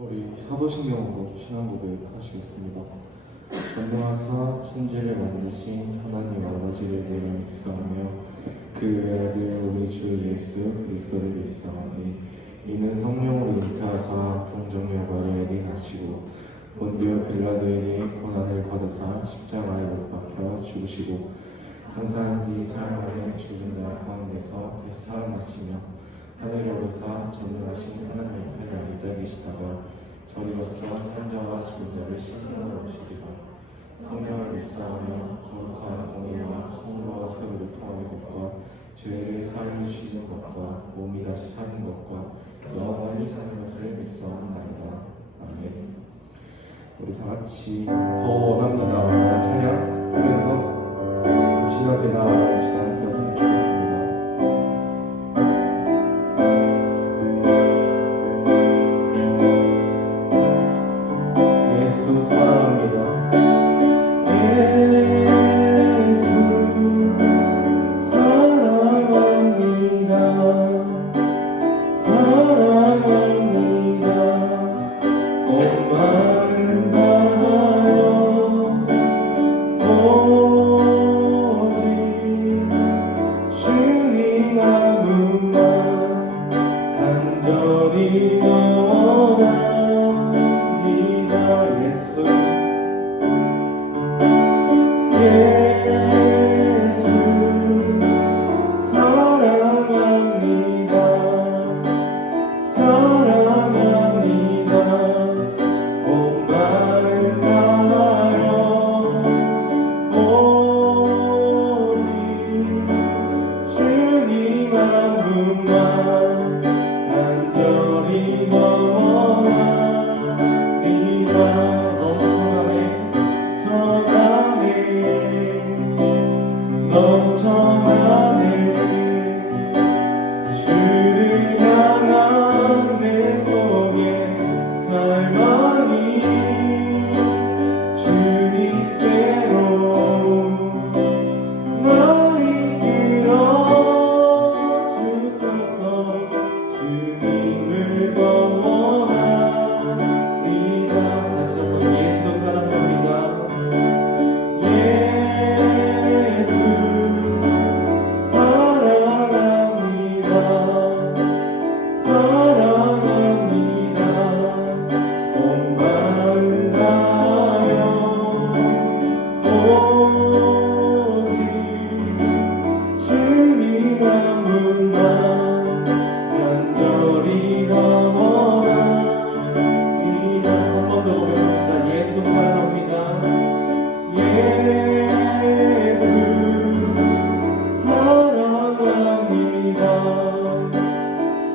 우리 사도신경으로 신앙고백 하시겠습니다. 전능하사 천지를 만드신 하나님 아버지를 내가 믿사오며 그 외아들 우리 주 예수 그리스도를 믿사오니 이는 성령으로 잉태하사 동정녀 마리아에게 나시고 본디오 빌라도에게 고난을 받으사 십자가에 못 박혀 죽으시고 장사한 지 사흘 만에 죽은 자 가운데서 다시 살아나시며 하늘에 오르사 전능하신 하나님 편에 앉아 계시다가 저리로서 산자와 죽은 자를 심판하러 오시리라. 성령을 믿사오며 거룩한 공의와 성도와 서로를 통하는 것과 죄를 사하여 주시는 것과 몸이 다시 사는 것과 영원히 사는 것을 믿사옵나이다. 아멘. 우리 다 같이 더 원합니다 찬양하면서 진하게 나아가는 시간 되었으면 좋겠습니다. 예수 사랑합니다. 예수 사랑합니다. 사랑합니다. 온 마음 다하여 오직 주님 한 분만 간절히 원합니다. 예수 예수 사랑합니다. 사랑합니다. 온 마음 다하여 오직 주님 한 분만 간절히 원합니다. 넘쳐나네 주를 향한 내 속에 갈망이 주님께로 날 이끌어 주소서. 주님을 더 원합니다. 다시 한번 예수 사랑합니다. 예수 사랑합니다. 사랑합니다. 온 마음 다하여 오직 주님 한 분만 간절히 더 원합니다. 한 번 더 고백합시다. 예수 사랑합니다. 예수 사랑합니다.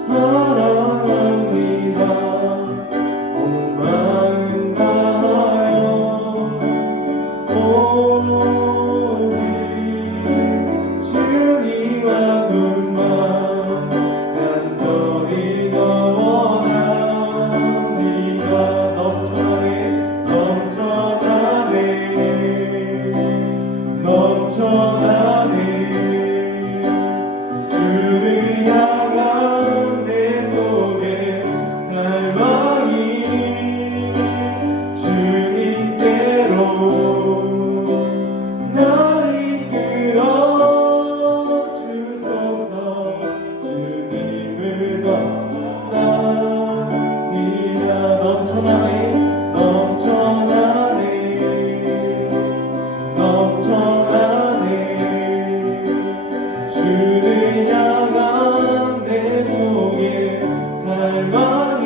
사랑합니다. 온 마음 다하여 오직 주님 한 분만 간절히 더 원합니다. 넘쳐나네 넘쳐나네 넘쳐나네 주를 향한 내 속에 갈망이 주님께로 날 이끌어 주소서. 주님을 더 원합니다. 넘쳐나네 넘쳐나네 넘쳐나네 주를 향한 내 속에 갈망이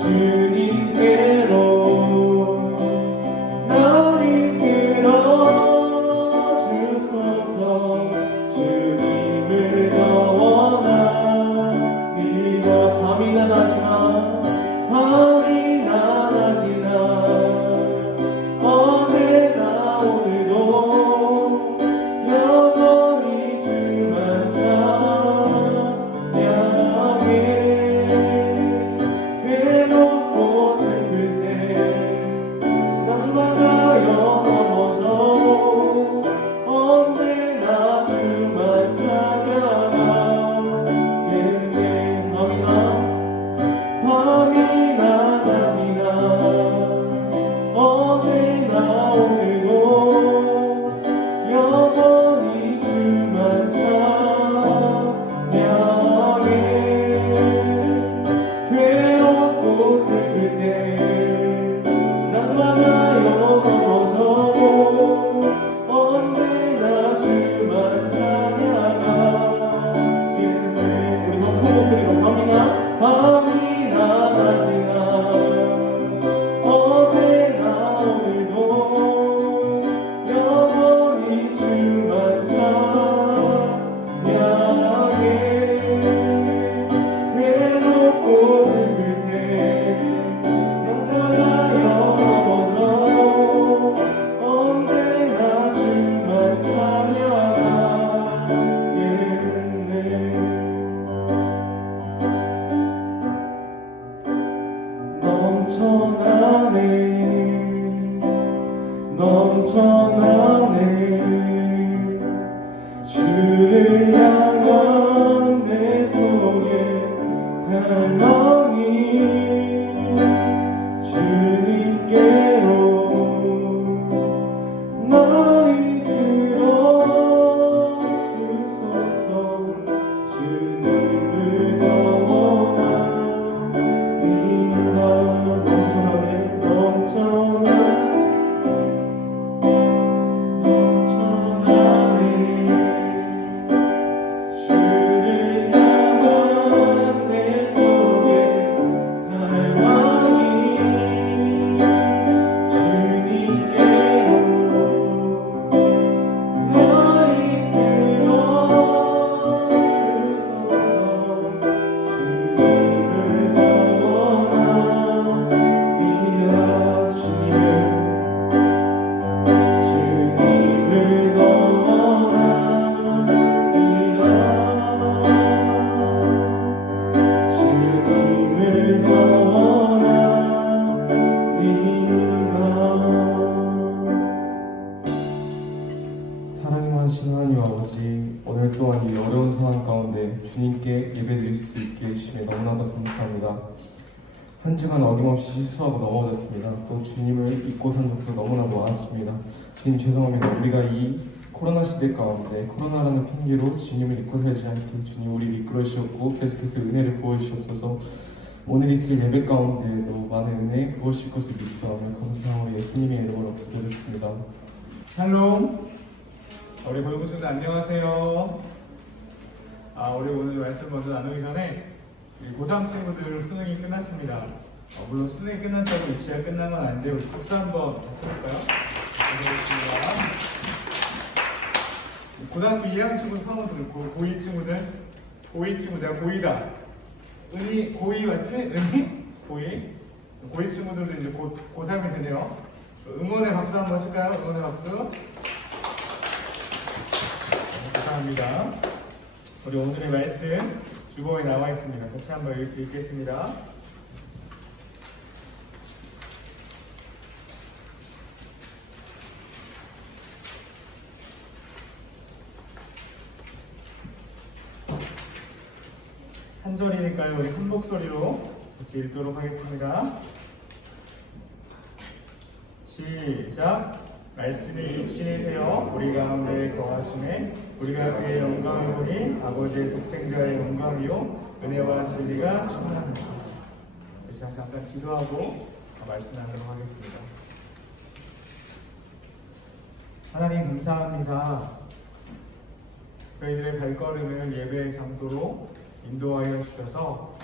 주님께로 날 이끌어 주소서. 주님을 더 원합니다. 밤이나 낮이나 난 많아요 넘어져도 언제나 주만 찬양하겠네. 우리 더 큰 목소리로 밤이나 낮이나 어제나 오늘도 영원히 주만 찬양해. 괴롭고 슬플 때 넌 나가요 넘어져도 언제나 주만 찬양하겠네. 넘쳐나네 넘쳐나네 주를 향한 내 속에 갈망이 주님께로 날 이끌어 주소서. 주님을 더 원합니다. 넘쳐나네 주를 향한 내 속에 갈망이 주님께로 날 이끌어 주소서. 주님을 더 원합니다. 주님을 더 원합니다. 주님을 더 원합니다. 사랑이 많으신 하나님 아버지, 오늘 또한 이 어려운 상황 가운데 주님께 예배드릴 수 있게 해주심에 너무나도 감사합니다. 한 주간 어김없이 실수하고 넘어졌습니다. 또 주님을 잊고 산 적도 너무나도 많았습니다. 주님 죄송합니다. 우리가 이 코로나 시대 가운데 코로나라는 핑계로 주님을 잊고 살지 않게 주님 우리를 이끌어 주셨고 계속해서 은혜를 부어주시옵소서. 오늘 있을 예배 가운데도 많은 은혜 부어주실 것을 믿사오며 감사하고 예수님의 이름으로 기도드렸습니다. 샬롬. 우리 모든 친구들 안녕하세요. 우리 오늘 말씀 먼저 나누기 전에 고3 친구들 수능이 끝났습니다. 물론 수능이 끝났다고 입시가 끝난 건 아닌데 우리 박수 한번 쳐볼까요? 감사드리겠습니다. 고등학교 2학년 친구 성우들, 고2 친구들, 고2 친구 내가 고2다. 은희 고2 맞지? 은희? 고2 친구들도 이제 곧 고3이 되네요. 응원의 박수 한번 칠까요? 응원의 박수. 감사합니다. 우리 오늘의 말씀 주보에 나와 있습니다. 같이 한번 읽겠습니다. 한 절이니까요. 우리 한 목소리로 같이 읽도록 하겠습니다. 시작. 말씀이 육신이 되어 우리 가운데 거하심에 우리가 그의 영광을 보니 아버지의 독생자의 영광이요 은혜와 진리가 충만합니다. 제가 잠깐 기도하고 말씀하도록 하겠습니다. 하나님 감사합니다. 저희들의 발걸음을 예배의 장소로 인도하여 주셔서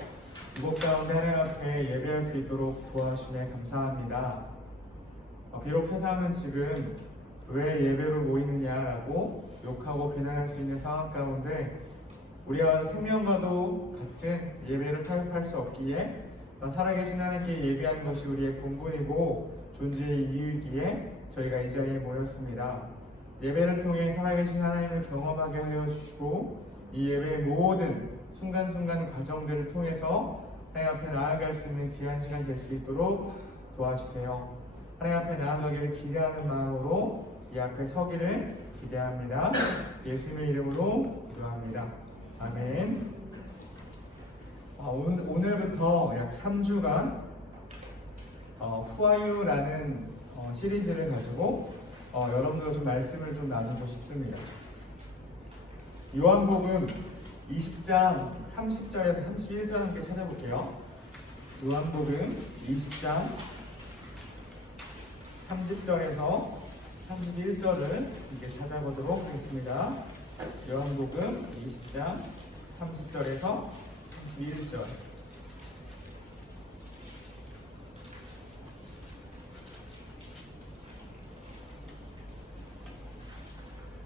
이곳 가운데 하나님 앞에 예배할 수 있도록 도와주심에 감사합니다. 비록 세상은 지금 왜 예배로 모이느냐라고 욕하고 비난할 수 있는 상황 가운데 우리가 생명과도 같은 예배를 타협할 수 없기에 살아계신 하나님께 예배하는 것이 우리의 본분이고 존재의 이유이기에 저희가 이 자리에 모였습니다. 예배를 통해 살아계신 하나님을 경험하게 하여 주시고 이 예배의 모든 순간순간 과정들을 통해서 하나님 앞에 나아갈 수 있는 귀한 시간 될 수 있도록 도와주세요. 하나님 앞에 나아가기를 기대하는 마음으로 이 앞에 서기를 기대합니다. 예수님의 이름으로 기도합니다. 아멘. 오늘부터 약 3주간 후아유라는 시리즈를 가지고 여러분들과 좀 말씀을 좀 나누고 싶습니다. 요한복음 20장 30절에서 31절 함께 찾아볼게요. 요한복음 20장 30절에서 31절을 이제 찾아보도록 하겠습니다. 요한복음 20장 30절에서 31절.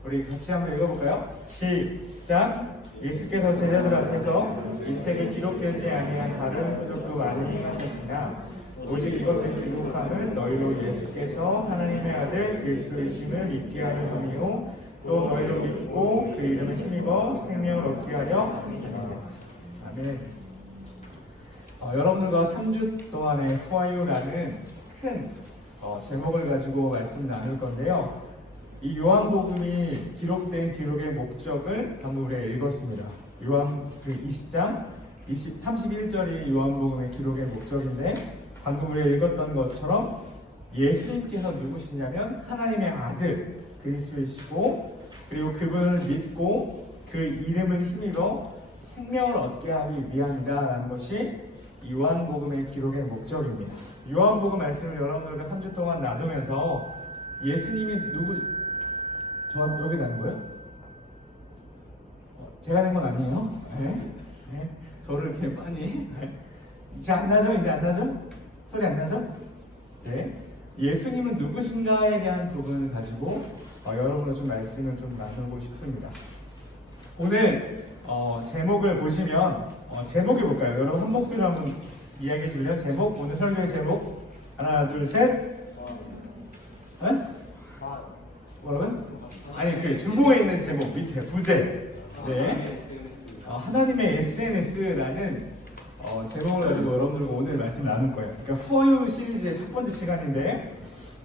우리 같이 한번 읽어볼까요? 시작! 예수께서 제자들 앞에서 이 책에 기록되지 아니한 다른 표적도 많이 하셨으나 오직 이것을 기록함은 너희로 예수께서 하나님의 아들 그리스도이심을 믿게 하려 함이요 또 너희로 믿고 그 이름을 힘입어 생명을 얻게 하려 함이라. 아멘. 여러분들과 3주 동안의 후아유라는 큰 제목을 가지고 말씀을 나눌 건데요. 이 요한복음이 기록된 기록의 목적을 방금 우리가 읽었습니다. 요한 20장 31절이 요한복음의 기록의 목적인데 방금 우리가 읽었던 것처럼 예수님께서 누구시냐면 하나님의 아들 그리스도이시고 그리고 그분을 믿고 그 이름을 힘입어 생명을 얻게 하기 위함이다라는 것이 요한복음의 기록의 목적입니다. 요한복음 말씀을 여러분들과 3주 동안 나누면서 예수님이 저한테 여기 나는 거예요? 제가 낸 건 아니에요? 네. 저를 이렇게 많이 이제 안 나죠? 이제 안 나죠? 소리 안 나죠? 네. 예수님은 누구신가에 대한 부분을 가지고 여러분과 좀 말씀을 좀 나누고 싶습니다. 오늘 제목을 보시면 제목이 뭘까요? 여러분 한 목소리로 한번 이야기해 주실래요? 제목, 오늘 설교의 제목 하나 둘 셋. 네? 뭐라고요? 아니 그 주보에 있는 제목 밑에 부제. 네. 하나님의 SNS라는 제목을 가지고 여러분들과 오늘 말씀을 나눌 거예요. 그러니까 후아유 시리즈의 첫 번째 시간인데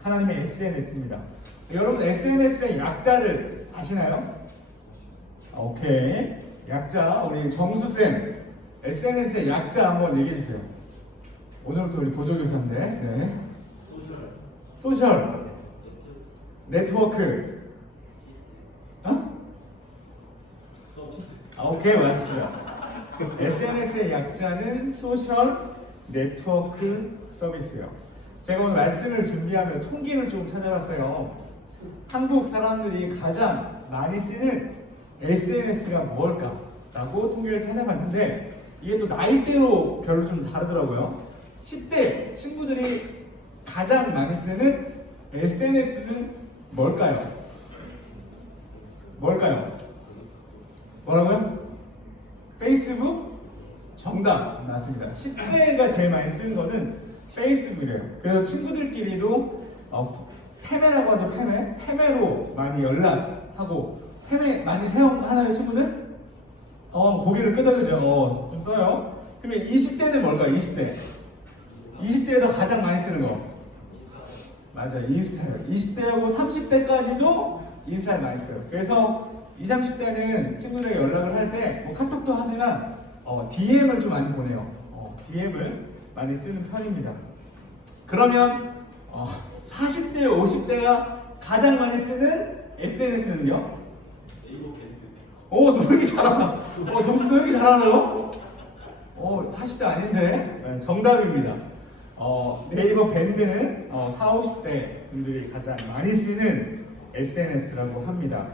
하나님의 SNS입니다. 여러분 SNS의 약자를 아시나요? 오케이. 약자 우리 정수쌤 SNS의 약자 한번 얘기해 주세요. 오늘부터 우리 보조교사인데. 네. 소셜. 네트워크. 오케이, 맞습니다. SNS의 약자는 소셜 네트워크 서비스요. 제가 오늘 말씀을 준비하며 통계를 좀 찾아봤어요. 한국 사람들이 가장 많이 쓰는 SNS가 무엇일까라고 통계를 찾아봤는데 이게 또 나이대로 별로 좀 다르더라고요. 10대 친구들이 가장 많이 쓰는 SNS는 뭘까요? 뭐라고요? 페이스북? 정답 맞습니다. 10대가 제일 많이 쓰는 거는 페이스북이래요. 그래서 친구들끼리도 페메라고 하죠. 페메로 많이 연락하고 페메 많이 사용하나요 친구들? 고개를 끄덕이죠. 좀 써요. 그러면 20대는 뭘까요? 20대에서 가장 많이 쓰는 거 맞아요. 인스타예요. 20대하고 30대까지도 인스타를 많이 써요. 그래서 20, 30대는 친구들에게 연락을 할 때 카톡도 하지만 DM을 좀 많이 보내요. DM을 많이 쓰는 편입니다. 그러면 40대, 50대가 가장 많이 쓰는 SNS는요? 너 왜 이렇게 잘하나? 점수 왜 이렇게 잘하나요? 40대 아닌데? 네, 정답입니다. 네이버 밴드는 40, 50대 분들이 가장 많이 쓰는 SNS라고 합니다.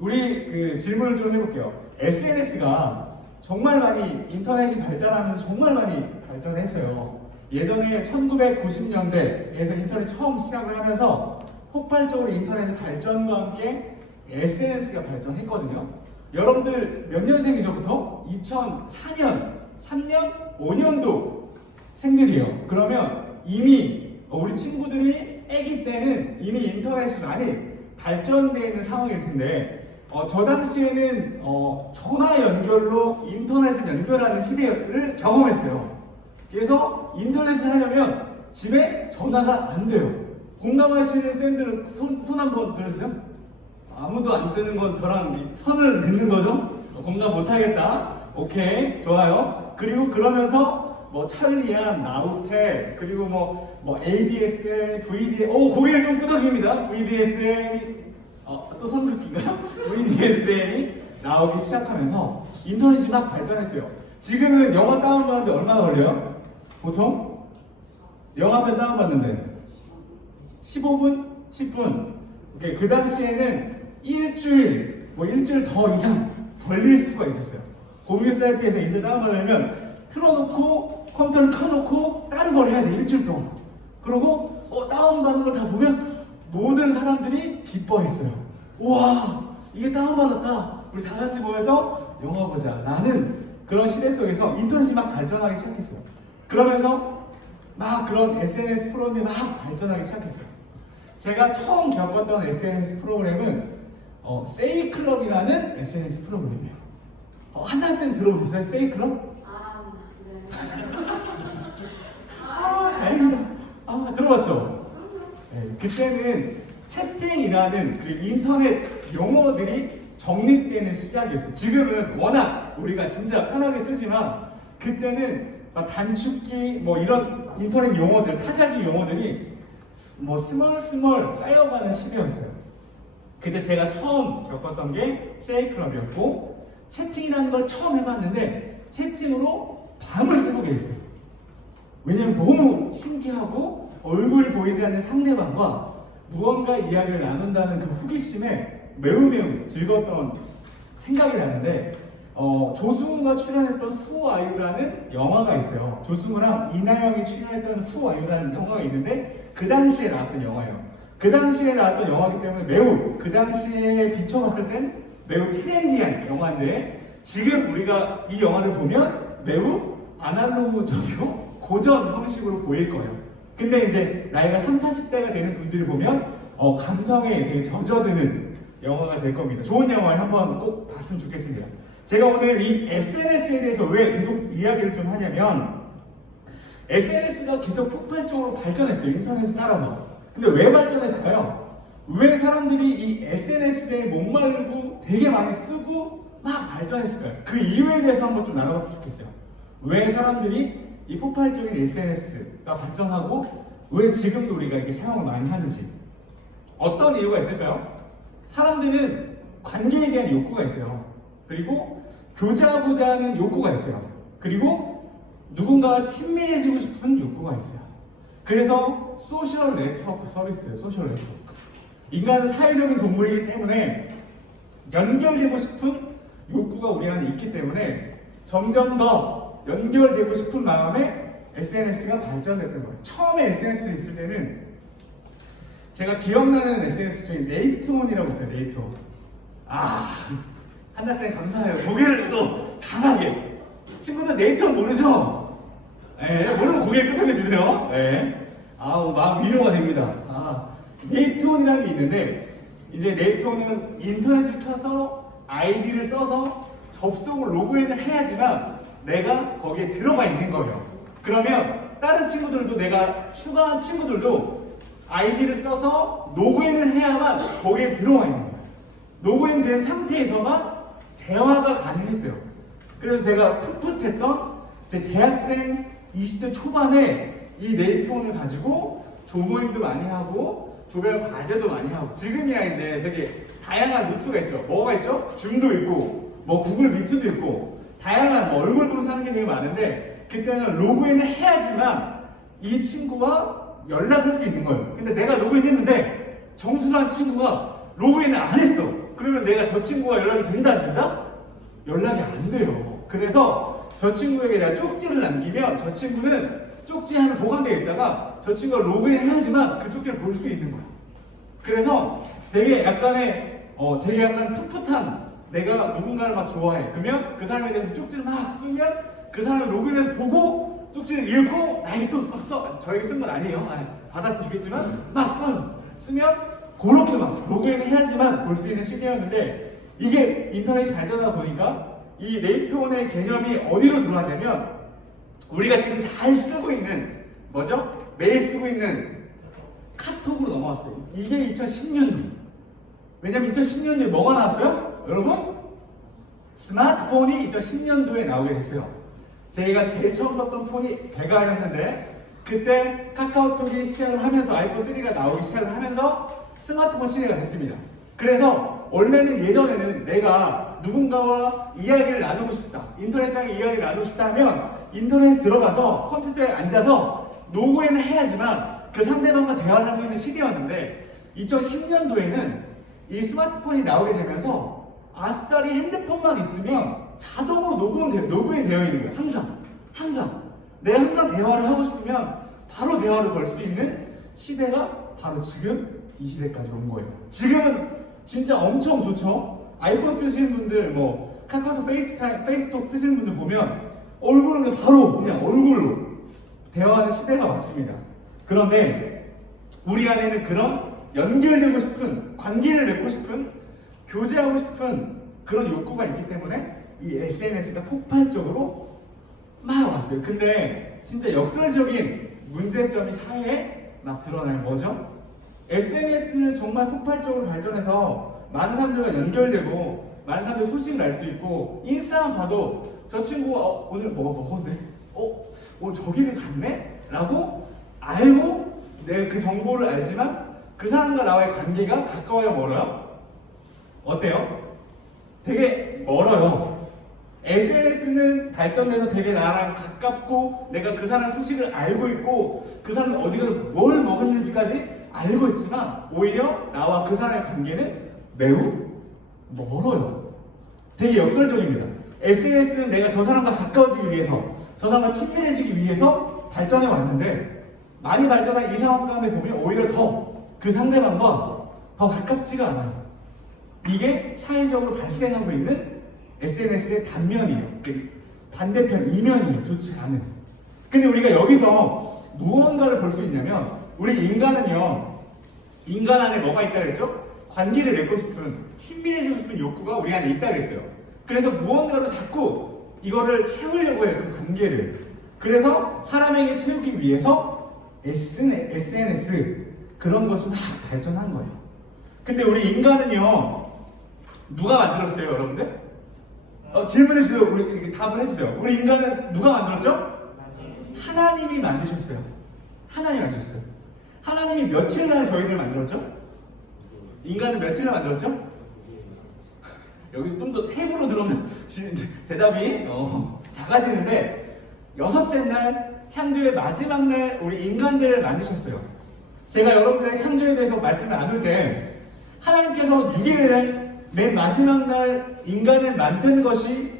우리 질문을 좀 해볼게요. SNS가 정말 많이 인터넷이 발달하면서 정말 많이 발전했어요. 예전에 1990년대에서 인터넷 처음 시작을 하면서 폭발적으로 인터넷 발전과 함께 SNS가 발전했거든요. 여러분들 몇 년생이죠? 부터? 2004년, 3년, 5년도 생들이에요. 그러면 이미 우리 친구들이 아기 때는 이미 인터넷이 많이 발전되어 있는 상황일 텐데 저 당시에는 전화 연결로 인터넷을 연결하는 시대를 경험했어요. 그래서 인터넷을 하려면 집에 전화가 안 돼요. 공감하시는 쌤들은 손 한번 들어주세요. 아무도 안 뜨는 건 저랑 선을 긋는 거죠? 공감 못하겠다. 오케이, 좋아요. 그리고 그러면서 천리안, 나우텔, 그리고 ADSL, VDSL, 고개를 좀 끄덕입니다. VDSL이 또 선긋기인가요? VDSL이 나오기 시작하면서 인터넷이 막 발전했어요. 지금은 영화 다운받는데 얼마나 걸려요? 보통? 영화 한 편 다운받는데 15분? 10분. 오케이. 그 당시에는 일주일, 뭐 일주일 더 이상 걸릴 수가 있었어요. 공유 사이트에서 인터넷 다운받으려면 틀어놓고 컴퓨터를 켜놓고 다른 걸 해야 돼. 일주일 동안. 그러고 다운받는 걸 다 보면 모든 사람들이 기뻐했어요. 우와, 이게 다운받았다. 우리 다 같이 모여서 영화 보자. 나는 그런 시대 속에서 인터넷이 막 발전하기 시작했어요. 그러면서 막 그런 SNS 프로그램이 막 발전하기 시작했어요. 제가 처음 겪었던 SNS 프로그램은 세이클럽이라는 SNS 프로그램이에요. 한나쌤 들어보셨어요? 세이클럽? 다행이다. 들어봤죠? 네, 그때는 채팅이라는 그 인터넷 용어들이 정립되는 시작이었어요. 지금은 워낙 우리가 진짜 편하게 쓰지만 그때는 막 단축키 뭐 이런 인터넷 용어들, 타자기 용어들이 뭐 스멀스멀 쌓여가는 시대였어요. 그때 제가 처음 겪었던 게 세이클럽이었고 채팅이라는 걸 처음 해봤는데 채팅으로 밤을 새고게 했어요. 왜냐면 너무 신기하고 얼굴이 보이지 않는 상대방과 무언가 이야기를 나눈다는 그 호기심에 매우 즐거웠던 생각이 나는데 조승우가 출연했던 후아유라는 영화가 있어요. 조승우랑 이나영이 출연했던 후아유라는 영화가 있는데 그 당시에 나왔던 영화예요. 그 당시에 나왔던 영화이기 때문에 매우 그 당시에 비춰봤을 땐 매우 트렌디한 영화인데 지금 우리가 이 영화를 보면 매우 아날로그적이고 고전 형식으로 보일 거예요. 근데 이제 나이가 30, 40대가 되는 분들이 보면 감성에 되게 젖어드는 영화가 될 겁니다. 좋은 영화를 한번 꼭 봤으면 좋겠습니다. 제가 오늘 이 SNS에 대해서 왜 계속 이야기를 좀 하냐면 SNS가 계속 폭발적으로 발전했어요. 인터넷에 따라서. 근데 왜 발전했을까요? 왜 사람들이 이 SNS에 목마르고 되게 많이 쓰고 막 발전했을까요? 그 이유에 대해서 한번 좀 나눠봤으면 좋겠어요. 왜 사람들이 이 폭발적인 SNS가 발전하고 왜 지금도 우리가 이렇게 사용을 많이 하는지 어떤 이유가 있을까요? 사람들은 관계에 대한 욕구가 있어요. 그리고 교제하고자 하는 욕구가 있어요. 그리고 누군가와 친밀해지고 싶은 욕구가 있어요. 그래서 소셜 네트워크 서비스예요. 소셜 네트워크. 인간은 사회적인 동물이기 때문에 연결되고 싶은 욕구가 우리 안에 있기 때문에 점점 더 연결되고 싶은 마음에 SNS가 발전됐던 거예요. 처음에 SNS 있을 때는 제가 기억나는 SNS 중에 네이트온이라고 있어요. 네이트온. 한나쌤 감사해요. 고개를 또 강하게. 친구들 네이트온 모르죠? 네, 모르면 고개를 끄덕여주세요. 네. 마음 위로가 됩니다. 네이트온이라는 게 있는데 이제 네이트온은 인터넷을 켜서 아이디를 써서 접속을 로그인을 해야지만 내가 거기에 들어가 있는 거예요. 그러면 다른 친구들도 내가 추가한 친구들도 아이디를 써서 로그인을 해야만 거기에 들어와 있는 거예요. 로그인 된 상태에서만 대화가 가능했어요. 그래서 제가 풋풋했던 제 대학생 20대 초반에 이 네이트온을 가지고 조모임도 많이 하고 조별 과제도 많이 하고 지금이야 이제 되게 다양한 루트가 있죠. 뭐가 있죠? 줌도 있고 뭐 구글 미트도 있고 다양한 뭐 얼굴 보면서 하는 게 되게 많은데 그때는 로그인을 해야지만 이 친구와 연락할 수 있는 거예요. 근데 내가 로그인했는데 정수란 친구가 로그인을 안 했어. 그러면 내가 저 친구와 연락이 된다 안 된다? 연락이 안 돼요. 그래서 저 친구에게 내가 쪽지를 남기면 저 친구는 쪽지 안에 보관되어 있다가 저 친구가 로그인을 해야지만 그 쪽지를 볼 수 있는 거예요. 그래서 되게 되게 약간 풋풋한 내가 누군가를 막 좋아해. 그러면 그 사람에 대해서 쪽지를 막 쓰면 그 사람을 로그인해서 보고 쪽지를 읽고 나에게 또 막 써. 저에게 쓴 건 아니에요. 받았으면 좋겠지만 막 써요. 쓰면 그렇게 막 로그인을 해야지만 볼 수 있는 시대였는데 이게 인터넷이 발전하다 보니까 이 네이트온의 개념이 어디로 들어왔냐면 우리가 지금 잘 쓰고 있는 뭐죠? 매일 쓰고 있는 카톡으로 넘어왔어요. 이게 2010년도. 왜냐면 2010년도에 뭐가 나왔어요? 여러분? 스마트폰이 2010년도에 나오게 됐어요. 제가 제일 처음 썼던 폰이 베가였는데 그때 카카오톡이 시작을 하면서 아이폰 3가 나오기 시작을 하면서 스마트폰 시대가 됐습니다. 그래서 원래는 예전에는 내가 내가 누군가와 이야기를 나누고 싶다, 인터넷상에 이야기를 나누고 싶다 하면 인터넷에 들어가서 컴퓨터에 앉아서 로그인을 해야지만 그 상대방과 대화를 할 수 있는 시대였는데 2010년도에는 이 스마트폰이 나오게 되면서 아싸리 핸드폰만 있으면 자동으로 로그인 되어 있는 거예요. 항상 내가 항상 대화를 하고 싶으면 바로 대화를 걸 수 있는 시대가 바로 지금 이 시대까지 온 거예요. 지금은 진짜 엄청 좋죠. 아이폰 쓰시는 분들, 뭐 카카오톡 페이스톡 쓰시는 분들 보면 얼굴을 바로 그냥 얼굴로 대화하는 시대가 왔습니다. 그런데 우리 안에는 그런 연결되고 싶은, 관계를 맺고 싶은, 교제하고 싶은 그런 욕구가 있기 때문에 이 SNS가 폭발적으로 막 왔어요. 근데 진짜 역설적인 문제점이 사회에 막 드러나는 거죠. SNS는 정말 폭발적으로 발전해서 많은 사람들과 연결되고 많은 사람들 소식을 알 수 있고 인스타만 봐도 저 친구가 오늘 뭐 먹었네? 오늘 저기를 갔네? 라고 알고 내가 그 정보를 알지만 그 사람과 나와의 관계가 가까워요, 멀어요? 어때요? 되게 멀어요. SNS는 발전돼서 되게 나랑 가깝고 내가 그 사람 소식을 알고 있고 그 사람이 어디 가서 뭘 먹었는지까지 알고 있지만 오히려 나와 그 사람의 관계는 매우 멀어요. 되게 역설적입니다. SNS는 내가 저 사람과 가까워지기 위해서, 저 사람과 친밀해지기 위해서 발전해 왔는데 많이 발전한 이 상황 가운데 보면 오히려 더 그 상대방과 더 가깝지가 않아요. 이게 사회적으로 발생하고 있는 SNS의 단면이에요. 그 반대편, 이면이에요. 좋지 않은. 근데 우리가 여기서 무언가를 볼 수 있냐면 우리 인간은요, 인간 안에 뭐가 있다 그랬죠? 관계를 맺고 싶은, 친밀해지고 싶은 욕구가 우리 안에 있다 그랬어요. 그래서 무언가로 자꾸 이거를 채우려고 해요, 그 관계를. 그래서 사람에게 채우기 위해서 SNS 그런 것이 막 발전한 거예요. 근데 우리 인간은요, 누가 만들었어요, 여러분들? 질문해주세요. 우리 답을 해주세요. 우리 인간은 누가 만들었죠? 하나님이 만드셨어요. 하나님이 만드셨어요. 하나님이 며칠 날 저희를 만들었죠? 인간은 며칠 날 만들었죠? 여기서 좀 더 세부로 들어오면 대답이 작아지는데 6째 날, 창조의 마지막 날 우리 인간들을 만드셨어요. 제가 여러분들의 창조에 대해서 말씀을 나눌 때 하나님께서 6일날 맨 마지막 날 인간을 만든 것이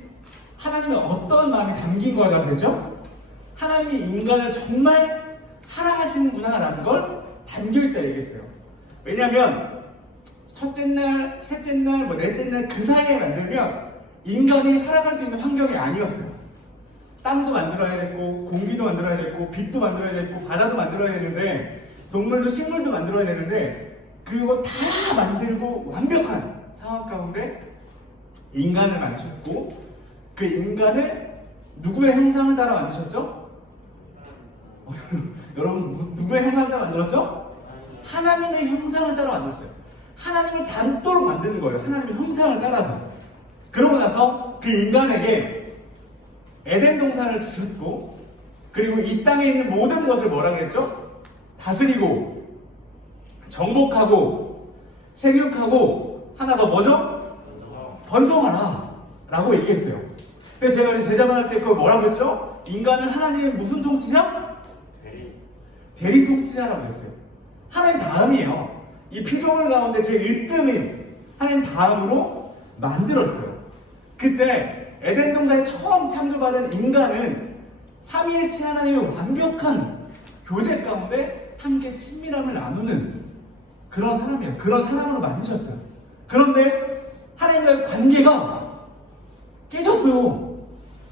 하나님의 어떤 마음이 담긴 거라고 그러죠? 하나님이 인간을 정말 사랑하시는구나 라는 걸 담겨있다 얘기했어요. 왜냐하면 첫째 날, 셋째 날, 넷째 날 그 사이에 만들면 인간이 살아갈 수 있는 환경이 아니었어요. 땅도 만들어야 됐고 공기도 만들어야 됐고 빛도 만들어야 됐고 바다도 만들어야 되는데 동물도 식물도 만들어야 되는데 그거 다 만들고 완벽한 상황 가운데 인간을 만드셨고 그 인간을 누구의 형상을 따라 만드셨죠? 여러분 누구의 형상을 따라 만들었죠? 하나님의 형상을 따라 만들었어요. 하나님을 닮도록 만드는 거예요. 하나님의 형상을 따라서. 그러고 나서 그 인간에게 에덴 동산을 주셨고 그리고 이 땅에 있는 모든 것을 뭐라 그랬죠? 다스리고 정복하고 생육하고 하나 더 뭐죠? 번성하라 라고 얘기했어요. 그래서 제가 제자만 할 때 그걸 뭐라고 했죠? 인간은 하나님의 무슨 통치자? 대리 통치자라고 했어요. 하나님 다음이에요. 이 피조물 가운데 제일 으뜸인 하나님 다음으로 만들었어요. 그때 에덴 동산에 처음 창조받은 인간은 삼위일체 하나님의 완벽한 교제 가운데 함께 친밀함을 나누는 그런 사람이에요. 그런 사람으로 만드셨어요. 그런데 하나님과의 관계가 깨졌어요.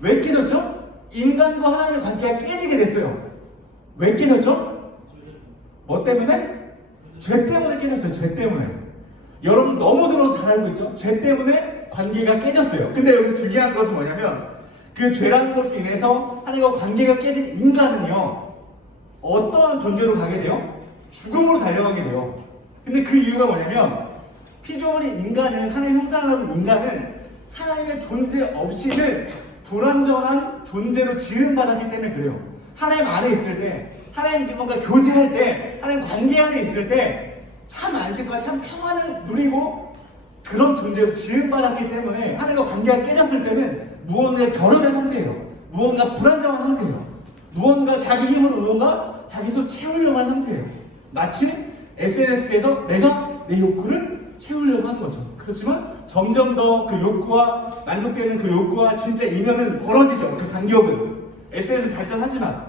왜 깨졌죠? 인간과 하나님의 관계가 깨지게 됐어요. 왜 깨졌죠? 뭐 때문에? 죄 때문에 깨졌어요. 죄 때문에. 여러분 너무 들어서 잘 알고 있죠? 죄 때문에 관계가 깨졌어요. 근데 여기서 중요한 것은 뭐냐면 그 죄라는 것으로 인해서 하나님과 관계가 깨진 인간은요 어떤 존재로 가게 돼요? 죽음으로 달려가게 돼요. 근데 그 이유가 뭐냐면 피조물인 인간은 하나님의 형상을 하는 인간은 하나님의 존재 없이는 불완전한 존재로 지음받았기 때문에 그래요. 하나님 안에 있을 때 하나님 누군가 교제할 때 하나님 관계 안에 있을 때 참 안식과 참 평안을 누리고 그런 존재로 지음받았기 때문에 하나님과 관계가 깨졌을 때는 무언가 결여된 상태예요. 무언가 불안정한 상태예요. 무언가 자기 힘으로 무언가 자기 손 채우려고 하는 상태예요. 마치 SNS에서 내가 내 욕구를 채우려고 하는 거죠. 그렇지만 점점 더 그 욕구와 만족되는 그 욕구와 진짜 이면은 벌어지죠. 그 간격은 SNS 발전하지만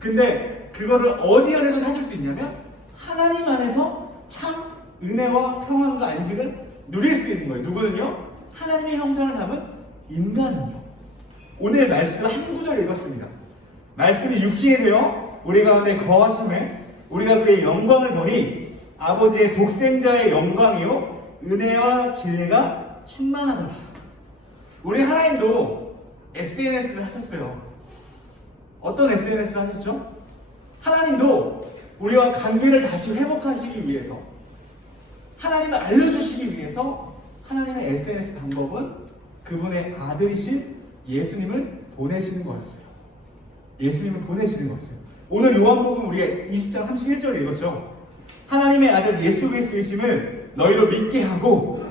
근데 그거를 어디 안에서 찾을 수 있냐면 하나님 안에서 참 은혜와 평안과 안식을 누릴 수 있는 거예요. 누구는요? 하나님의 형상을 담은 인간은요. 오늘 말씀 한 구절 읽었습니다. 말씀이 육신이 되어 우리 가운데 거하심에 우리가 그의 영광을 보니 아버지의 독생자의 영광이요 은혜와 진리가 충만하더라. 우리 하나님도 SNS를 하셨어요. 어떤 SNS를 하셨죠? 하나님도 우리와 관계를 다시 회복하시기 위해서 하나님을 알려주시기 위해서 하나님의 SNS 방법은 그분의 아들이신 예수님을 보내시는 거였어요. 예수님을 보내시는 거였어요. 오늘 요한복음 우리가 20장 31절을 읽었죠. 하나님의 아들 예수 그리스도이심을 너희로 믿게 하고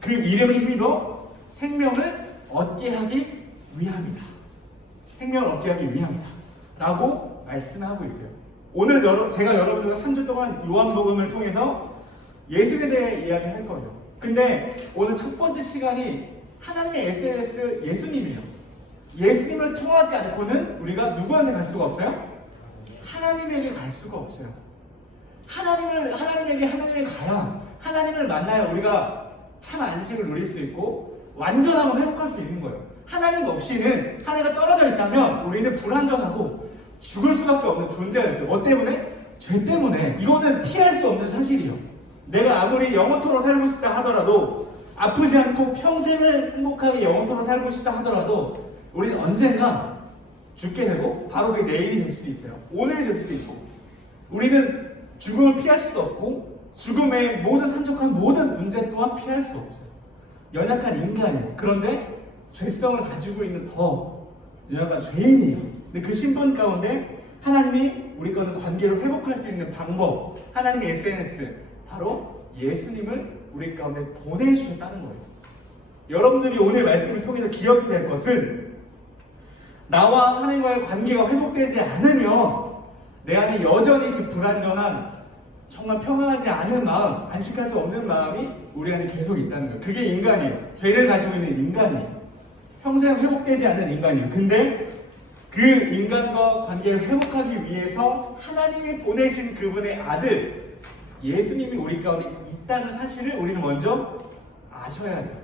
그 이름을 힘입어 생명을 얻게 하기 위함이다. 생명을 얻게 하기 위함이다. 라고 말씀하고 있어요. 오늘 제가 여러분들과 3주 동안 요한복음을 통해서 예수에 대해 이야기를 할 거예요. 근데 오늘 첫 번째 시간이 하나님의 SNS 예수님이에요. 예수님을 통하지 않고는 우리가 누구한테 갈 수가 없어요? 하나님에게 갈 수가 없어요. 하나님에게 가야 하나님을 만나야 우리가 참 안식을 누릴 수 있고 완전함을 회복할 수 있는 거예요. 하나님 없이는 하나가 떨어져 있다면 우리는 불완전하고 죽을 수밖에 없는 존재가 있어요. 뭐 때문에? 죄 때문에. 이거는 피할 수 없는 사실이에요. 내가 아무리 영원토록 살고 싶다 하더라도 아프지 않고 평생을 행복하게 영원토록 살고 싶다 하더라도 우리는 언젠가 죽게 되고 바로 그게 내일이 될 수도 있어요. 오늘이 될 수도 있고 우리는 죽음을 피할 수도 없고 죽음의 모든 산적한 모든 문제 또한 피할 수 없어요. 연약한 인간이에요. 그런데 죄성을 가지고 있는 더 연약한 죄인이에요. 근데 그 신분 가운데 하나님이 우리 거는 관계를 회복할 수 있는 방법, 하나님의 SNS, 바로 예수님을 우리 가운데 보내주셨다는 거예요. 여러분들이 오늘 말씀을 통해서 기억해야 될 것은 나와 하나님과의 관계가 회복되지 않으면 내 안에 여전히 그 불완전한 정말 평안하지 않은 마음, 안식할 수 없는 마음이 우리 안에 계속 있다는 거예요. 그게 인간이에요. 죄를 가지고 있는 인간이에요. 평생 회복되지 않는 인간이에요. 근데 그 인간과 관계를 회복하기 위해서 하나님이 보내신 그분의 아들 예수님이 우리 가운데 있다는 사실을 우리는 먼저 아셔야 돼요.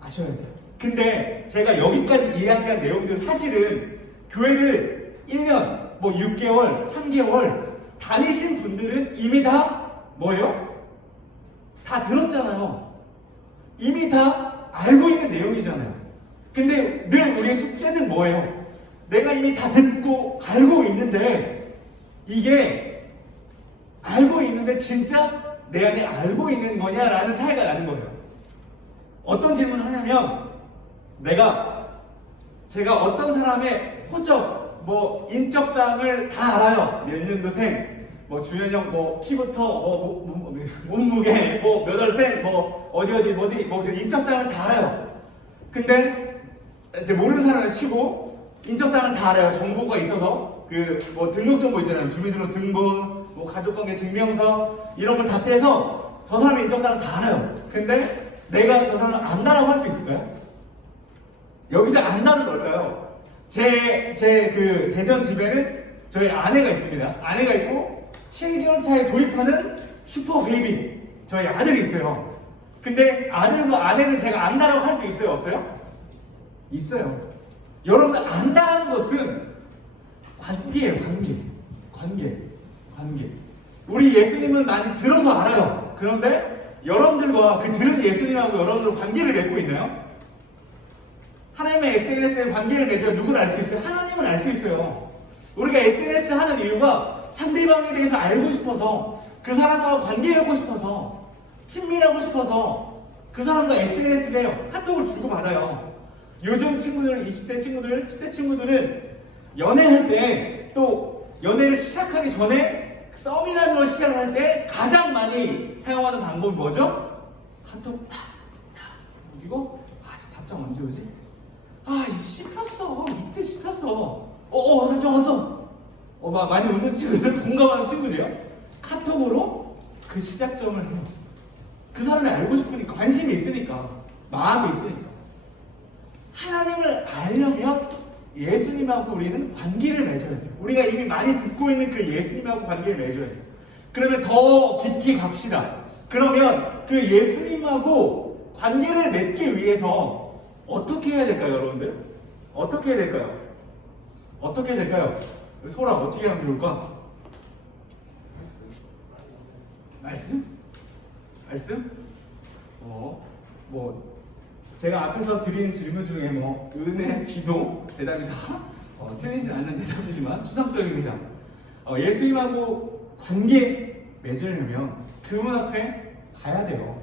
아셔야 돼요. 근데 제가 여기까지 이야기한 내용들 사실은 교회를 1년, 6개월, 3개월 다니신 분들은 이미 다 뭐예요? 다 들었잖아요. 이미 다 알고 있는 내용이잖아요. 근데 늘 우리의 숙제는 뭐예요? 내가 이미 다 듣고 알고 있는데 이게 알고 있는데 진짜 내 안에 알고 있는 거냐라는 차이가 나는 거예요. 어떤 질문을 하냐면 제가 어떤 사람의 호적, 인적사항을 다 알아요. 몇 년도생, 주연형, 키부터, 몸무게, 몇 월생, 어디, 인적사항을 다 알아요. 근데 이제 모르는 사람을 치고 인적사항을 다 알아요. 정보가 있어서 등록정보 있잖아요. 주민등록등본, 가족관계 증명서 이런 걸 다 떼서 저 사람의 인적사항을 다 알아요. 근데 내가 저 사람을 안다라고 할 수 있을까요? 여기서 안다는 걸까요? 제 대전 집에는 저희 아내가 있습니다. 아내가 있고 7개월 차에 돌입하는 슈퍼 베이비 저희 아들이 있어요. 근데 아들과 아내는 제가 안다라고 할 수 있어요? 없어요? 있어요. 여러분 안다는 것은 관계예요. 관계. 우리 예수님은 많이 들어서 알아요. 그런데 여러분들과 그 들은 예수님하고 여러분들 관계를 맺고 있나요? 하나님의 SNS에 관계를 맺어야 누구를 알 수 있어요? 하나님을 알 수 있어요. 우리가 SNS 하는 이유가 상대방에 대해서 알고 싶어서 그 사람과 관계하고 싶어서 친밀하고 싶어서 그 사람과 SNS를 해요. 카톡을 주고받아요. 요즘 친구들, 20대 친구들, 10대 친구들은 연애할 때 또 연애를 시작하기 전에 썸이라는 걸 시작할 때 가장 많이 사용하는 방법이 뭐죠? 카톡 딱 이거 답장 언제 오지? 씹혔어. 이틀 씹혔어. 답장 왔어. 많이 웃는 친구들, 공감하는 친구들이요. 카톡으로 그 시작점을 해요. 그 사람이 알고 싶으니까, 관심이 있으니까, 마음이 있으니까. 하나님을 알려면 예수님하고 우리는 관계를 맺어야 돼요. 우리가 이미 많이 듣고 있는 그 예수님하고 관계를 맺어야 돼요. 그러면 더 깊이 갑시다. 그러면 그 예수님하고 관계를 맺기 위해서 어떻게 해야 될까요, 여러분들? 어떻게 해야 될까요? 어떻게 해야 될까요? 소라 어떻게 하면 좋을까? 말씀? 말씀? 제가 앞에서 드린 질문 중에 은혜, 기도, 대답이 다 틀리진 않는 대답이지만 추상적입니다. 예수님하고 관계 맺으려면 그분 앞에 가야 돼요.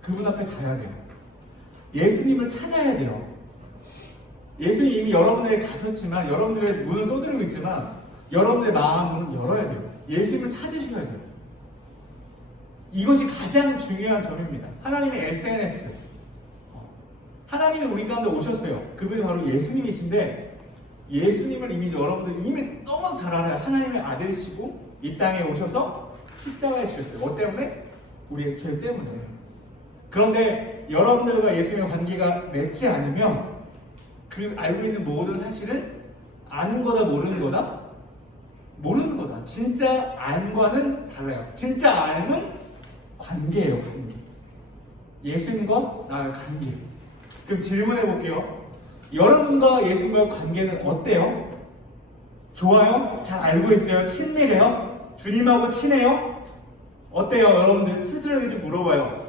그분 앞에 가야 돼요. 예수님을 찾아야 돼요. 예수님 이미 여러분에게 가셨지만, 여러분들의 문을 떠들고 있지만, 여러분의 마음을 열어야 돼요. 예수님을 찾으셔야 돼요. 이것이 가장 중요한 점입니다. 하나님의 SNS. 하나님이 우리 가운데 오셨어요. 그분이 바로 예수님이신데, 예수님을 여러분들 이미 너무 잘 알아요. 하나님의 아들이시고 이 땅에 오셔서 십자가에 주셨어요. 뭐 때문에? 우리의 죄 때문에. 그런데 여러분들과 예수님의 관계가 맺지 않으면 그 알고 있는 모든 사실은 아는 거다 모르는 거다? 모르는 거다. 진짜 알과는 달라요. 진짜 알은 관계예요. 관계. 예수님과 나의 관계. 그럼 질문해 볼게요. 여러분과 예수님과의 관계는 어때요? 좋아요? 잘 알고 있어요? 친밀해요? 주님하고 친해요? 어때요? 여러분들 스스로에게 좀 물어봐요.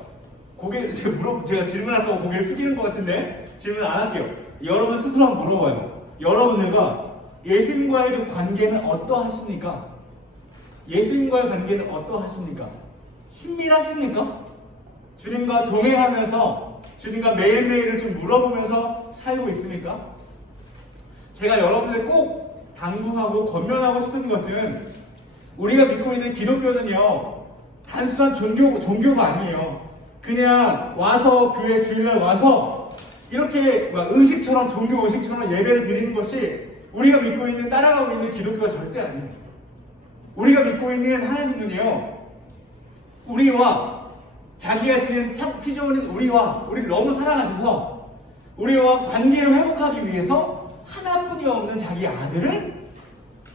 제가 질문할까 고 고개를 숙이는 것 같은데 질문 안 할게요. 여러분 스스로 한번 물어봐요. 여러분들과 예수님과의 그 관계는 어떠하십니까? 예수님과의 관계는 어떠하십니까? 친밀하십니까? 주님과 동행하면서 주님과 매일매일을 좀 물어보면서 살고 있습니까? 제가 여러분들 꼭 당부하고 권면하고 싶은 것은 우리가 믿고 있는 기독교는요 단순한 종교가 아니에요. 그냥 와서 교회 주일날 와서 이렇게 의식처럼 종교 의식처럼 예배를 드리는 것이 우리가 믿고 있는 따라가고 있는 기독교가 절대 아니에요. 우리가 믿고 있는 하나님은요 우리와 자기가 지금 참 피조물인 우리를 너무 사랑하셔서 우리와 관계를 회복하기 위해서 하나뿐이 없는 자기 아들을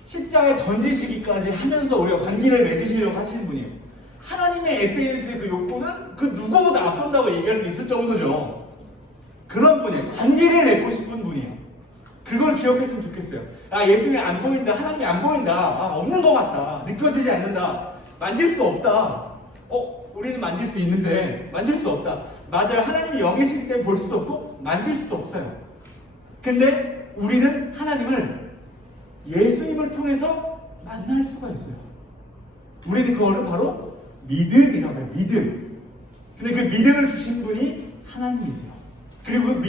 십자가에 던지시기까지 하면서 우리와 관계를 맺으시려고 하시는 분이에요. 하나님의 SNS의 그 욕구는 그 누구보다 앞선다고 얘기할 수 있을 정도죠. 그런 분이에요. 관계를 맺고 싶은 분이에요. 그걸 기억했으면 좋겠어요. 예수님이 안 보인다. 하나님이 안 보인다. 없는 것 같다. 느껴지지 않는다. 만질 수 없다. 우리는 만질 수 있는데 만질 수 없다. 맞아요. 하나님이 영이시기 때문에 볼 수도 없고 만질 수도 없어요. 근데 우리는 하나님을 예수님을 통해서 만날 수가 있어요. 우리는 그거를 바로 믿음이라고 해요. 믿음. 근데 그 믿음을 주신 분이 하나님이세요. 그리고 그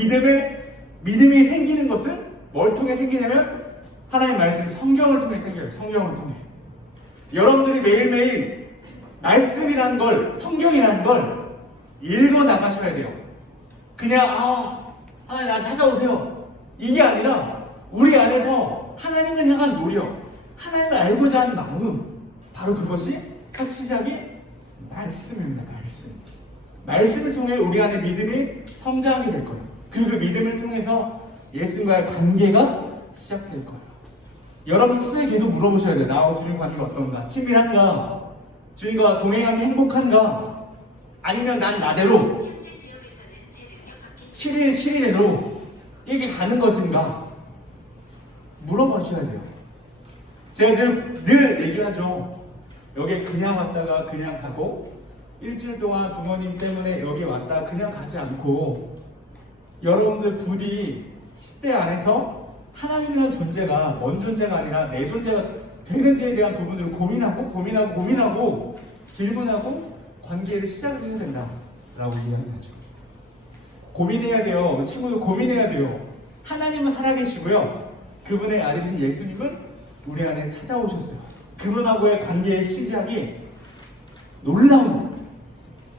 믿음이 생기는 것은 뭘 통해 생기냐면 하나님 말씀, 성경을 통해 생겨요. 성경을 통해. 여러분들이 매일매일 말씀이라는 걸, 성경이라는 걸 읽어 나가셔야 돼요. 그냥 하나님 나 찾아오세요. 이게 아니라 우리 안에서 하나님을 향한 노력, 하나님을 알고자 하는 마음, 바로 그것이 첫 시작이 말씀입니다. 말씀을 통해 우리 안에 믿음이 성장하게 될 거예요. 그리고 그 믿음을 통해서 예수님과의 관계가 시작될 거예요. 여러분 스스로 계속 물어보셔야 돼요. 나와 주님 관계가 어떤가? 친밀한가? 주님과 동행하면 행복한가? 아니면 난 나대로 시리대로 이렇게 가는 것인가? 물어보셔야 돼요. 제가 늘 얘기하죠. 여기 그냥 왔다가 그냥 가고 일주일 동안 부모님 때문에 여기 왔다가 그냥 가지 않고 여러분들 부디 10대 안에서 하나님이라는 존재가 먼 존재가 아니라 내 존재가 되는지에 대한 부분들을 고민하고 질문하고 관계를 시작해야 된다라고 이야기하죠. 고민해야 돼요. 친구들 고민해야 돼요. 하나님은 살아계시고요. 그분의 아들이신 예수님은 우리 안에 찾아오셨어요. 그분하고의 관계의 시작이 놀라운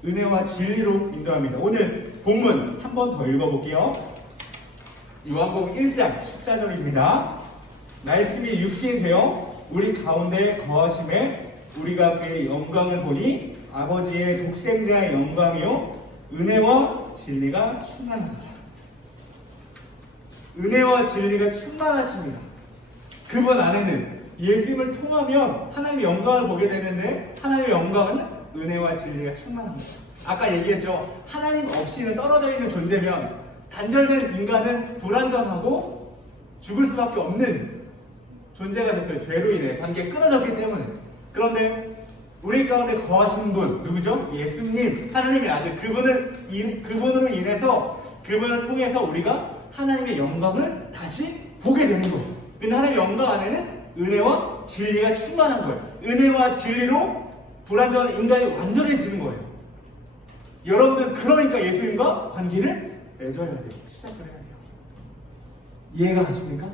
은혜와 진리로 인도합니다. 오늘 본문 한 번 더 읽어볼게요. 요한복음 1장 14절입니다. 말씀이 육신이 되어 우리 가운데 거하심에 우리가 그의 영광을 보니 아버지의 독생자의 영광이요 은혜와 진리가 충만하더라. 은혜와 진리가 충만하십니다. 그분 안에는 예수님을 통하면 하나님의 영광을 보게 되는데 하나님의 영광은 은혜와 진리가 충만합니다. 아까 얘기했죠. 하나님 없이는 떨어져 있는 존재면 단절된 인간은 불완전하고 죽을 수밖에 없는 존재가 됐어요. 죄로 인해 관계가 끊어졌기 때문에. 그런데 우리 가운데 거하신 분 누구죠? 예수님, 하나님의 아들. 그분으로 인해서 그분을 통해서 우리가 하나님의 영광을 다시 보게 되는 거예요. 근데 하나님의 영광 안에는 은혜와 진리가 충만한 거예요. 은혜와 진리로 불완전한 인간이 완전해지는 거예요. 여러분들 그러니까 예수님과 관계를 맺어야 돼요. 시작을 해야 돼요. 이해가 가십니까?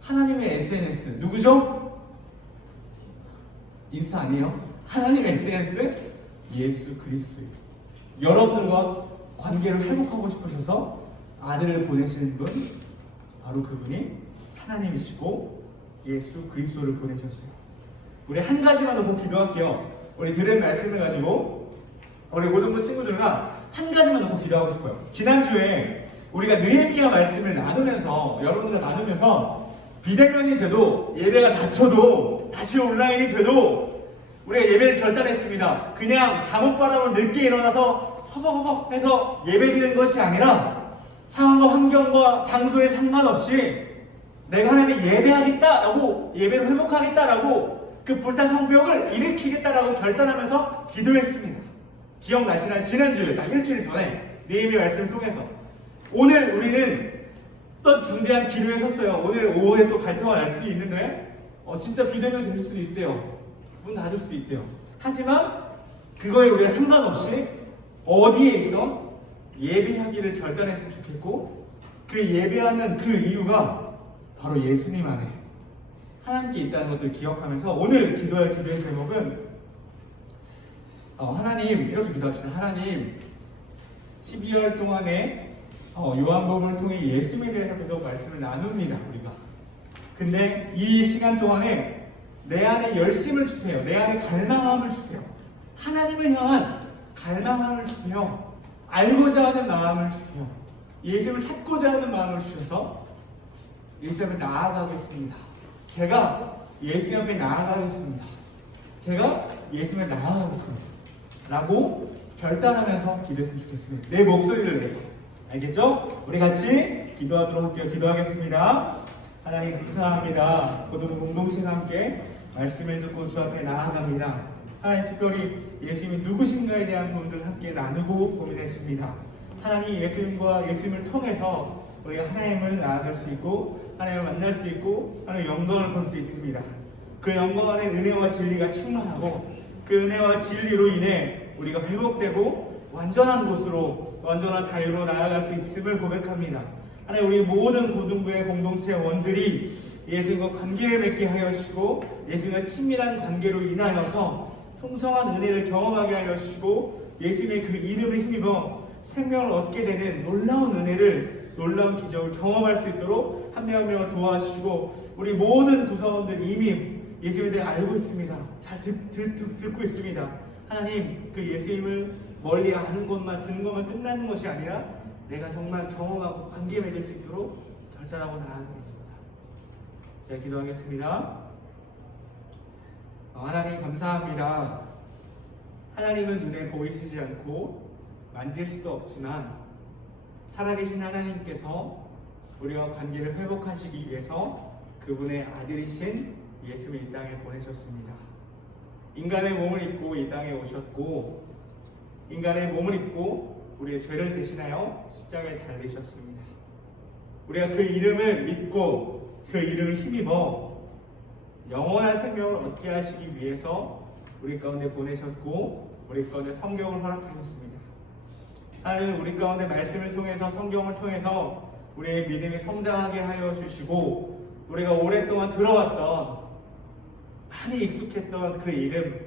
하나님의 SNS 누구죠? 인스타 아니에요? 하나님의 SNS 예수 그리스도예요. 여러분들과 관계를 회복하고 싶으셔서 아들을 보내시는 분 바로 그분이 하나님이시고 예수 그리스도를 보내셨어요. 우리 한 가지만 더 기도할게요. 우리 들은 말씀을 가지고 우리 고등부 친구들과 한 가지만 더 기도하고 싶어요. 지난주에 우리가 느헤미야 말씀을 나누면서 여러분들과 나누면서 비대면이 돼도 예배가 닫혀도 다시 온라인이 돼도 우리가 예배를 결단했습니다. 그냥 잠옷바람을 늦게 일어나서 허벅허벅 해서 예배드리는 것이 아니라 상황과 환경과 장소에 상관없이 내가 하나님의 예배하겠다라고 예배를 회복하겠다라고 그 불탄 성벽을 일으키겠다라고 결단하면서 기도했습니다. 기억나시나요? 지난주에 딱 일주일 전에 느헤미야 말씀을 통해서 오늘 우리는 또 중대한 기도에 섰어요. 오늘 오후에 또 발표가 날 수도 있는데 진짜 비대면 될 수도 있대요. 문 닫을 수도 있대요. 하지만 그거에 우리가 상관없이 어디에 있던 예배하기를 결단했으면 좋겠고 그 예배하는 그 이유가 바로 예수님 안에 하나님께 있다는 것들을 기억하면서 오늘 기도할 기도의 제목은 하나님 이렇게 기도합시다. 하나님 12월 동안에 요한복음을 통해 예수님에 대해서 계속 말씀을 나눕니다. 우리가 근데 이 시간 동안에 내 안에 열심을 주세요. 내 안에 갈망함을 주세요. 하나님을 향한 갈망함을 주세요. 알고자 하는 마음을 주세요. 예수님을 찾고자 하는 마음을 주셔서 예수 앞에 나아가겠습니다. 제가 예수 앞에 나아가겠습니다. 제가 예수님에 나아가겠습니다. 라고 결단하면서 기도했으면 좋겠습니다. 내 목소리를 내서. 알겠죠? 우리 같이 기도하도록 할게요. 기도하겠습니다. 하나님 감사합니다. 모든 공동체와 함께 말씀을 듣고 주 앞에 나아갑니다. 하나님 특별히 예수님이 누구신가에 대한 부분들을 함께 나누고 고민했습니다. 하나님 예수님과 예수님을 통해서 우리가 하나님을 나아갈 수 있고 하나님을 만날 수 있고 하나님의 영광을 볼 수 있습니다. 그 영광 안에 은혜와 진리가 충만하고 그 은혜와 진리로 인해 우리가 회복되고 완전한 곳으로 완전한 자유로 나아갈 수 있음을 고백합니다. 하나님 우리 모든 고등부의 공동체 원들이 예수님과 관계를 맺게 하여 주시고 예수님과 친밀한 관계로 인하여서 풍성한 은혜를 경험하게 하여 주시고 예수님의 그 이름을 힘입어 생명을 얻게 되는 놀라운 은혜를 놀라운 기적을 경험할 수 있도록 한 명 한 명을 도와주시고 우리 모든 구성원들 이미 예수님에 대해 알고 있습니다. 잘 듣고 있습니다. 하나님 그 예수님을 멀리 아는 것만 듣는 것만 끝나는 것이 아니라 내가 정말 경험하고 관계 맺을 수 있도록 결단하고 나아가겠습니다. 제가 기도하겠습니다. 하나님 감사합니다. 하나님은 눈에 보이시지 않고 만질 수도 없지만 살아계신 하나님께서 우리와 관계를 회복하시기 위해서 그분의 아들이신 예수를 이 땅에 보내셨습니다. 인간의 몸을 입고 이 땅에 오셨고 인간의 몸을 입고 우리의 죄를 대신하여 십자가에 달리셨습니다. 우리가 그 이름을 믿고 그 이름을 힘입어 영원한 생명을 얻게 하시기 위해서 우리 가운데 보내셨고 우리 가운데 성경을 허락하셨습니다. 하나님 우리 가운데 말씀을 통해서 성경을 통해서 우리의 믿음이 성장하게 하여 주시고 우리가 오랫동안 들어왔던 많이 익숙했던 그 이름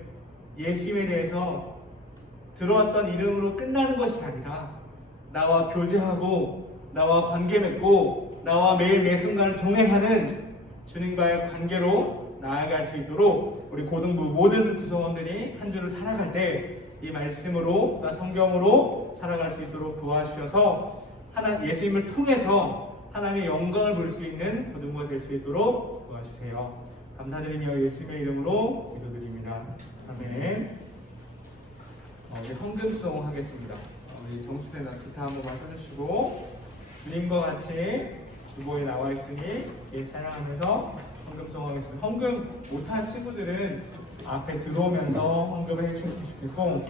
예수님에 대해서 들어왔던 이름으로 끝나는 것이 아니라 나와 교제하고 나와 관계 맺고 나와 매일 매 순간을 동행하는 주님과의 관계로 나아갈 수 있도록 우리 고등부 모든 구성원들이 한 주를 살아갈 때 이 말씀으로 성경으로 살아갈 수 있도록 도와주셔서 예수님을 통해서 하나님의 영광을 볼 수 있는 고등부가 될 수 있도록 도와주세요. 감사드리며 예수님의 이름으로 기도드립니다. 아멘. 우리 헌금송 하겠습니다. 우리 정수세나 기타 한 번만 쳐주시고 주님과 같이 주보에 나와 있으니 이렇게 찬양하면서 헌금송 하겠습니다. 헌금 못한 친구들은 앞에 들어오면서 헌금을 해주시면 좋겠고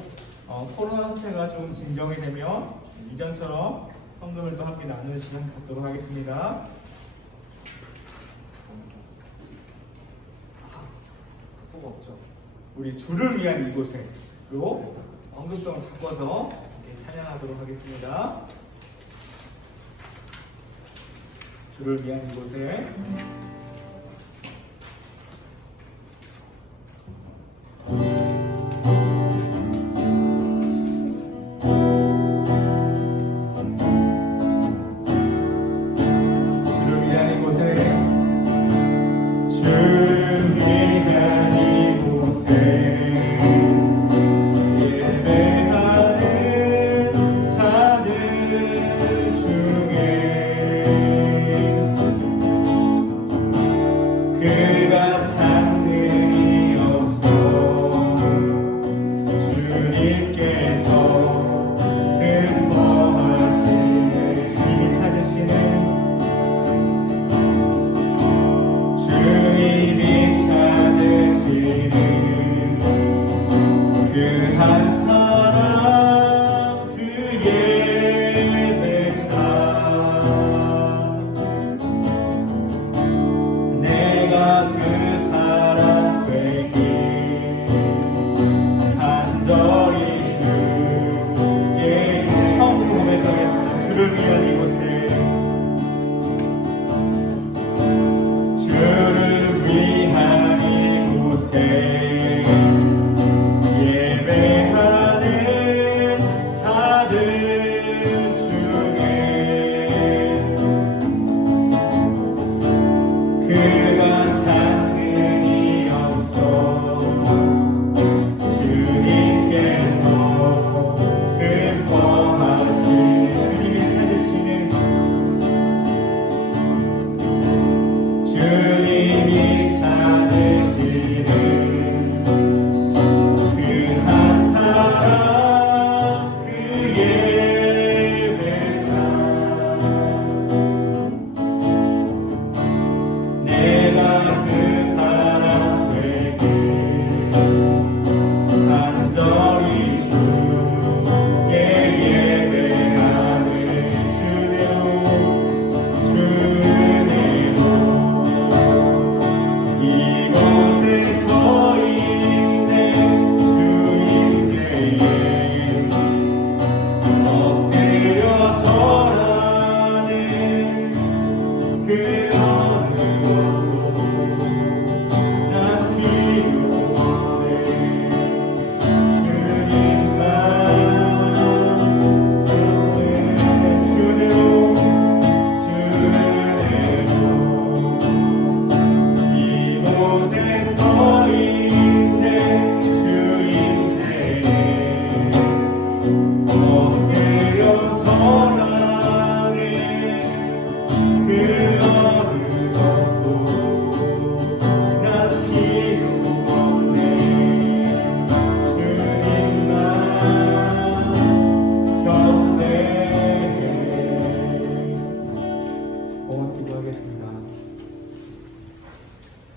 코로나 상태가 좀 진정이 되면 이전처럼 헌금을 또 함께 나누는 시간 갖도록 하겠습니다. 그거 없죠. 우리 주를 위한 이곳에로 헌금성을 바꿔서 이렇게 찬양하도록 하겠습니다. 주를 위한 이곳에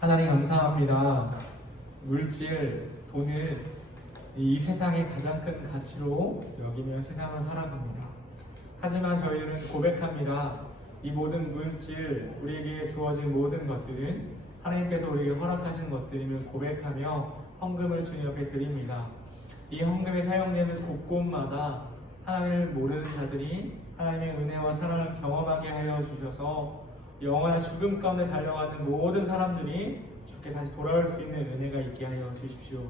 하나님 감사합니다. 물질, 돈을 이 세상의 가장 큰 가치로 여기며 세상을 살아갑니다. 하지만 저희는 고백합니다. 이 모든 물질, 우리에게 주어진 모든 것들은 하나님께서 우리에게 허락하신 것들임을 고백하며 헌금을 주님 앞에 드립니다. 이 헌금에 사용되는 곳곳마다 하나님을 모르는 자들이 하나님의 은혜와 사랑을 경험하게 하여 주셔서 영원한 죽음 가운데 달려가는 모든 사람들이 주께 다시 돌아올 수 있는 은혜가 있게 하여 주십시오.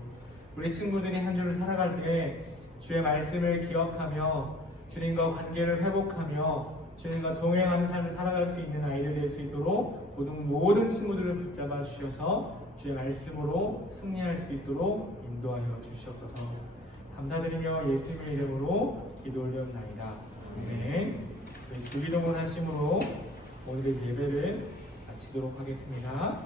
우리 친구들이 한 주를 살아갈 때 주의 말씀을 기억하며 주님과 관계를 회복하며 주님과 동행하는 삶을 살아갈 수 있는 아이들 될 수 있도록 모든 친구들을 붙잡아 주셔서 주의 말씀으로 승리할 수 있도록 인도하여 주시옵소서. 감사드리며 예수님의 이름으로 기도 올려옵나이다. 아멘. 우리 주기도문 하심으로 오늘의 예배를 마치도록 하겠습니다.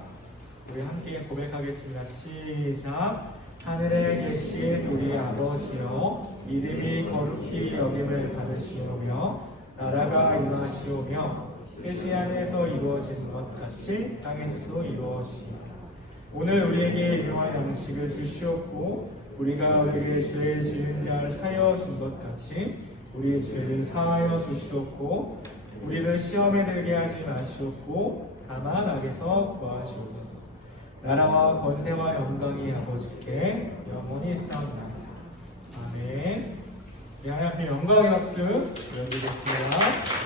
우리 함께 고백하겠습니다. 시작. 하늘에 계신 우리 아버지여, 이름이 거룩히 여김을 받으시오며 나라가 임하시오며 뜻이 하늘에서 이루어지는 것 같이 땅에서도 이루어지이다. 오늘 우리에게 일용할 양식을 주시옵고 우리가 우리에게 죄를 지은 자를 사하여 준 것 같이 우리의 죄를 사하여 주시옵고 우리를 시험에 들게 하지 마시옵고 다만 악에서 구하시옵소서. 나라와 권세와 영광이 아버지께 영원히 있사옵나이다. 아멘. 하나님 앞에 영광의 박수 드려드리겠습니다.